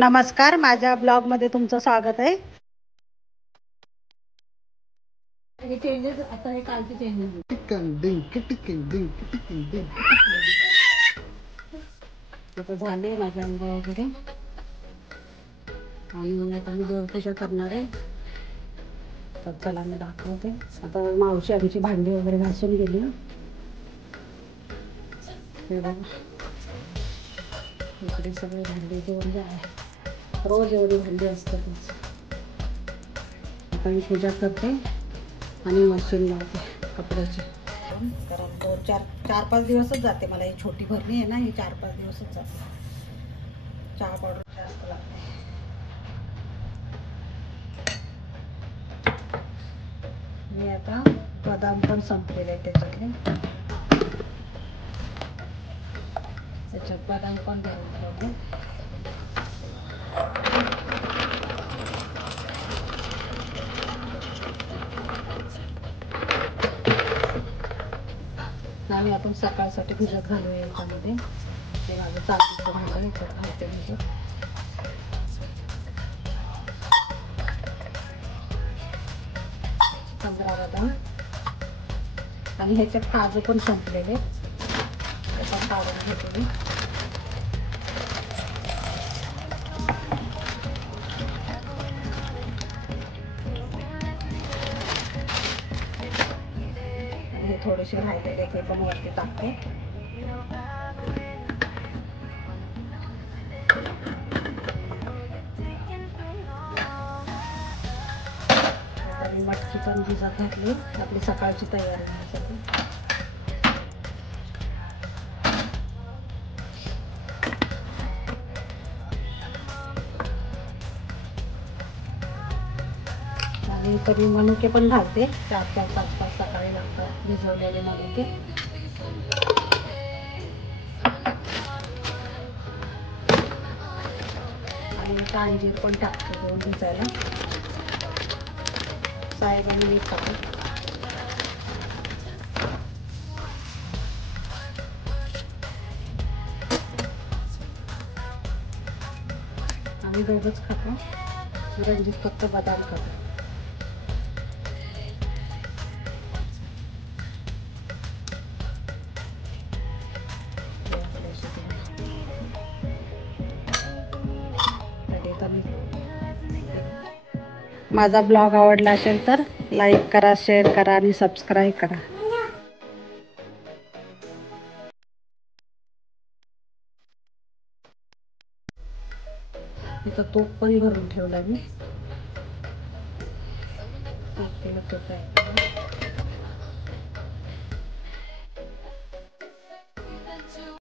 नमस्कार, माझ्या ब्लॉगमध्ये तुमचं स्वागत आहे. हे चेंजेस आता हे कालचे चेंजेस आता झाले माझ्या अंगा वगैरे आणि आता मी देवपूजा करणार आहे. तर चला मी दाखवते. आता मावशी आमची भांडी वगैरे घासून गेली. हे बघा इकडे सगळे भांडी जेवढे आहे रोज एवढी भांडी असतात. आता मी पूजा करते आणि मशीन लावते कपड्याची. कारण चार पाच दिवसच जाते मला. ही छोटी भरणी आहे ना, ही 4-5 दिवसच जाते. चहा पावडर जास्त लागते. मी आता बदाम पण संपलेले आहे त्याच्यात बदाम पण घालून ठेवले. आम्ही आपण सकाळसाठी भिजत घालूया याच्यामध्ये. ते माझं चालतं भांडं याच्यात घालते भिजत. 15 बदाम आणि ह्याच्यात काजू पण संपलेले त्याच्यात काढून घेतले. हे थोडेसे राहिलेले ते पण वरती टाकते. मटकी पण भिजत घातली आपली सकाळची तयारी होण्यासाठी. आणि तरी मनुके पण घालते. 4-4, 5-5 सकाळी लागतात भिजवलेले मनुके. आणि अंजीर पण टाकते दोन भिजायला. साहेब आणि मी खातो. आम्ही दोघंच खातो. रणजित फक्त बदाम खातो. माझा ब्लॉग आवडला असेल तर लाईक करा, शेअर करा आणि सबस्क्राईब करा. इथं तूप पण भरून ठेवलं मी. तूप केलं तूप आहे.